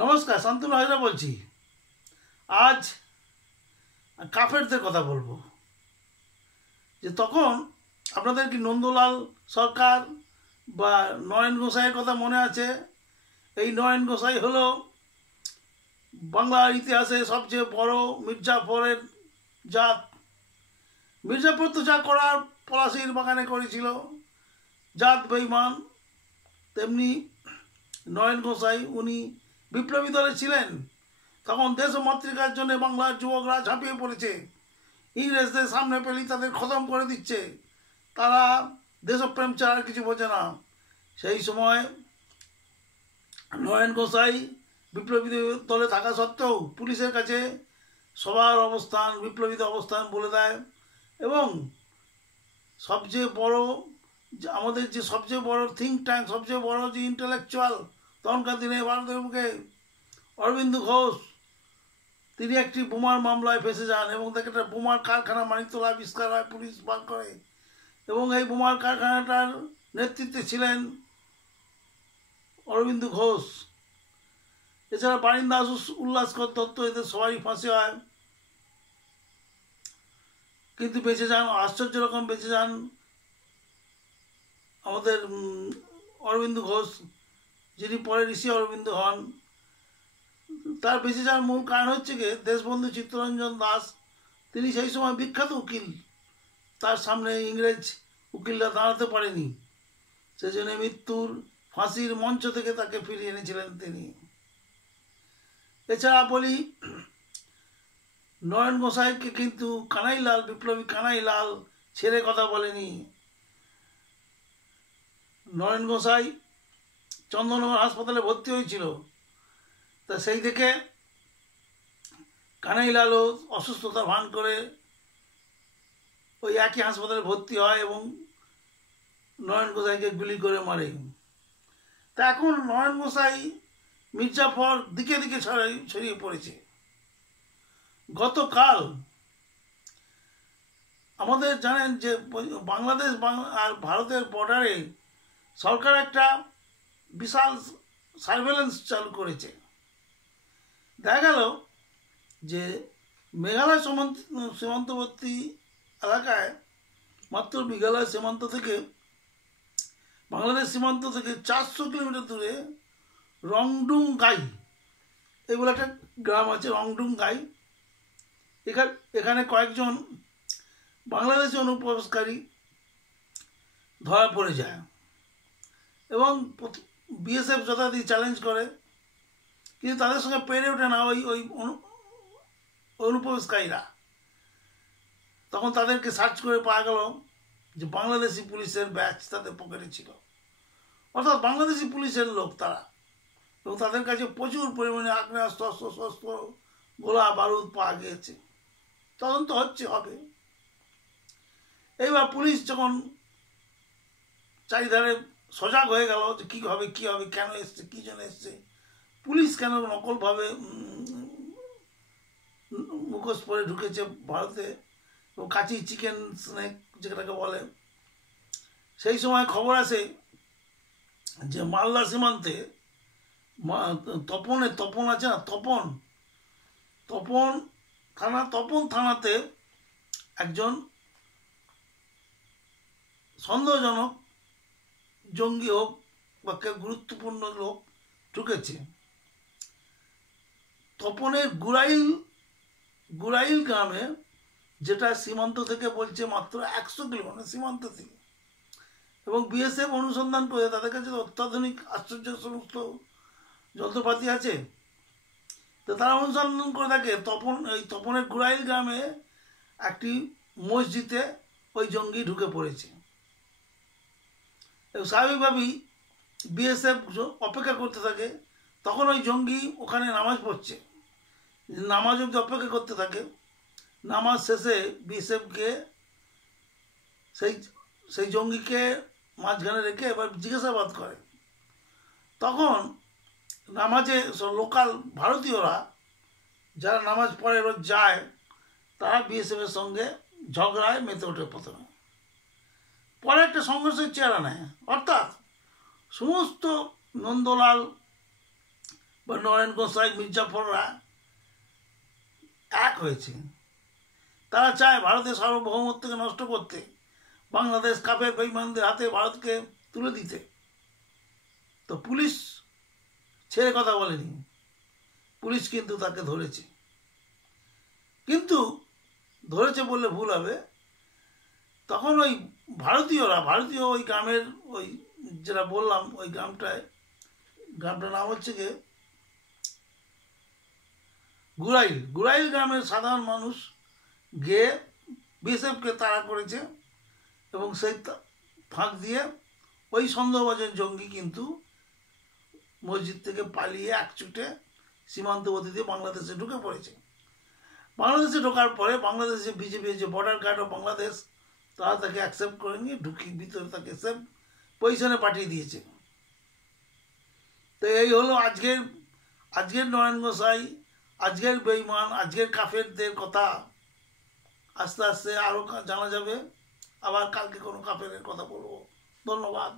নমস্কার, শান্তনু হাজরা বলছি। আজ কাফেরদের কথা বলবো। যে তখন আপনাদের কি নন্দলাল সরকার বা নয়ন গোসাইয়ের কথা মনে আছে? এই নয়ন গোসাই হলো বাংলার ইতিহাসে সবচেয়ে বড় মির্জাফরের জাত। মির্জাফর তো যা করার পলাশির বাগানে করেছিল, জাত বেঈমান, তেমনি নয়ন গোসাই উনি বিপ্লবী দলে ছিলেন। তখন দেশ ও মাতৃকার জন্য বাংলার যুবকরা ঝাঁপিয়ে পড়েছে, ইংরেজদের সামনে পেলেই তাদের খতম করে দিচ্ছে। তারা দেশপ্রেম ছাড়া আর কিছু বোঝে না। সেই সময় নয়ন গোসাই বিপ্লবী দলে থাকা সত্ত্বেও পুলিশের কাছে সবার অবস্থান, বিপ্লবীদের অবস্থান বলে দেয়। এবং সবচেয়ে বড় আমাদের যে সবচেয়ে বড় থিঙ্ক ট্যাঙ্ক, সবচেয়ে বড় যে ইন্টেলেকচুয়াল তখনকার দিনে ভারতের মুখে, অরবিন্দ ঘোষ, তিনি একটি বোমার মামলায় ফেঁসে যান এবং তাকে একটা বোমার কারখানা মানিকতলা আবিষ্কার হয়, পুলিশ বার করে। এবং এই বোমার কারখানাটার নেতৃত্বে ছিলেন অরবিন্দ ঘোষ। এছাড়া বারিন্দাস, উল্লাসকর দত্ত, এদের সবারই ফাঁসি হয়, কিন্তু বেঁচে যান, আশ্চর্য রকম বেঁচে যান আমাদের অরবিন্দ ঘোষ, যিনি পরে ঋষি অরবিন্দ হন। তার বেঁচে যাওয়ার মূল কারণ হচ্ছে গিয়ে দেশবন্ধু চিত্তরঞ্জন দাস, তিনি সেই সময় বিখ্যাত উকিল, তার সামনে ইংরেজ উকিলরা দাঁড়াতে পারেনি, সেজন্য মৃত্যুর ফাঁসির মঞ্চ থেকে তাকে ফিরিয়ে এনেছিলেন তিনি। এছাড়া বলি, নয়ন গোসাইকে কিন্তু কানাইলাল, বিপ্লবী কানাইলাল ছেড়ে কথা বলেনি। নয়ন গোসাই চন্দননগর হাসপাতালে ভর্তি হয়েছিল, তা সেই থেকে কানাইলালও অসুস্থতার ভান করে ওই একই হাসপাতালে ভর্তি হয় এবং নয়ন গোসাইকে গুলি করে মারে। তা এখন নয়ন গোসাই, মির্জাফর দিকে দিকে ছড়িয়ে পড়েছে। গতকাল আমাদের জানেন যে বাংলাদেশ আর ভারতের বর্ডারে সরকার একটা বিশাল সার্ভেলেন্স চালু করেছে। দেখা গেল যে মেঘালয় সীমান্তবর্তী এলাকায়, মাত্র মেঘালয় সীমান্ত থেকে, বাংলাদেশ সীমান্ত থেকে 400 কিলোমিটার দূরে রংডুং গাই এই বলে একটা গ্রাম আছে, রংডুং গাই। এখানে কয়েকজন বাংলাদেশি অনুপ্রবেশকারী ধরা পড়ে যায় এবং বিএসএফ যথারীতি চ্যালেঞ্জ করে, কিন্তু তাদের সঙ্গে পেরে ওঠে না ওই অনুপ্রবেশকারীরা। তখন তাদেরকে সার্চ করে পাওয়া গেল যে বাংলাদেশি পুলিশের ব্যাচ তাদের পকেটে ছিল, অর্থাৎ বাংলাদেশি পুলিশের লোক তারা। এবং তাদের কাছে প্রচুর পরিমাণে আগ্নেয়াস্ত্র, শস্ত্র, গোলা বারুদ পাওয়া গিয়েছে। তদন্ত হবে। এইবার পুলিশ যখন চারিধারে সজাগ হয়ে গেল যে কী হবে, কেন এসছে, কী জন্য এসছে, পুলিশ কেন নকলভাবে মুখোশ পরে ঢুকেছে ভারতে, এবং কাঁচি চিকেন স্নেক যেটাকে বলে। সেই সময় খবর আসে যে মালদা সীমান্তে তপন আছে না, তপন থানাতে একজন সন্দেহজনক জঙ্গি হোক বা কেউ গুরুত্বপূর্ণ লোক ঢুকেছে। তপনের গুড়াইল গ্রামে, যেটা সীমান্ত থেকে বলছে মাত্র 100 কিলোমিটার সীমান্ত থেকে। এবং বিএসএফ অনুসন্ধান করে তাদের কাছে অত্যাধুনিক আশ্চর্য সমস্ত যন্ত্রপাতি আছে, তো তারা অনুসন্ধান করে থাকে তপনের গুড়াইল গ্রামে একটি মসজিদে ওই জঙ্গি ঢুকে পড়েছে। এবং স্বাভাবিকভাবেই বিএসএফ অপেক্ষা করতে থাকে। তখন ওই জঙ্গি ওখানে নামাজ পড়ছে, নামাজ অবধি অপেক্ষা করতে থাকে। নামাজ শেষে বিএসএফকে সেই জঙ্গিকে মাঝখানে রেখে এবার জিজ্ঞাসাবাদ করে। তখন নামাজে লোকাল ভারতীয়রা যারা নামাজ পড়ে রোজ যায়, তারা বিএসএফের সঙ্গে ঝগড়ায় মেতে ওঠে প্রথমে, পরে একটা সংঘর্ষের চেহারা নেয়। অর্থাৎ সমস্ত নন্দলাল বা নরেন গোসাই, মির্জাফররা এক হয়েছে। তারা চায় ভারতের সার্বভৌমত্বকে নষ্ট করতে, বাংলাদেশ কাফের বেঈমানদের হাতে ভারতকে তুলে দিতে। তো পুলিশ ছেড়ে কথা বলেনি, পুলিশ কিন্তু তাকে ধরেছে। কিন্তু ধরেছে বললে ভুল হবে, তখন ওই ভারতীয় ওই গ্রামের, ওই যেটা বললাম ওই গ্রামটার নাম হচ্ছে গিয়ে গুরাইল গ্রামের সাধারণ মানুষ গিয়ে বিএসএফকে তাড়া করেছে এবং সেই ফাঁক দিয়ে ওই সন্দেহভাজন জঙ্গি কিন্তু মসজিদ থেকে পালিয়ে একচুটে সীমান্তবর্তী দিয়ে বাংলাদেশে ঢুকে পড়েছে। বাংলাদেশে ঢোকার পরে বাংলাদেশে বিজেপি যে বর্ডার গার্ড অফ বাংলাদেশ, তারা তাকে অ্যাকসেপ্ট করে নিয়ে ঢুকিয়ে ভিতরে তাকে সেফ পজিশনে পাঠিয়ে দিয়েছে। তো এই হলো আজকের নরেন গোসাই, আজকের বেঈমান, আজকের কাফেরদের কথা। আস্তে আস্তে আরও জানা যাবে, আবার কালকে কোনো কাফেরের কথা বলবো। ধন্যবাদ।